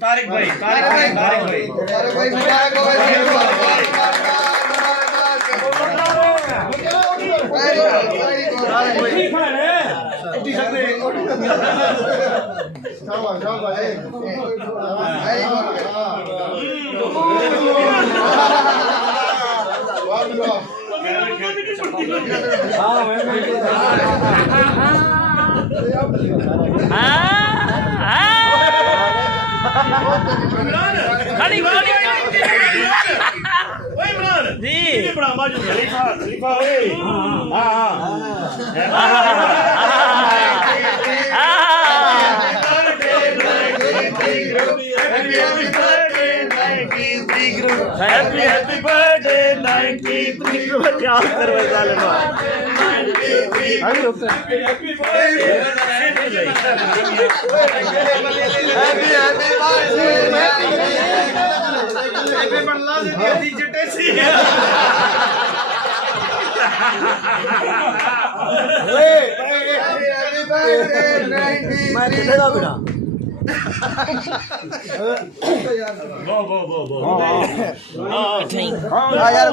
तारिक भाई जी बड़ा मौजूद खलीफा खलीफा हैप्पी हैप्पी बर्थडे 93 क्या करवे जालेमा अभी रुक हैप्पी बर्थडे हैप्पी हैप्पी बनला दी चिट्टे सी मैं चलेगा बेटा यार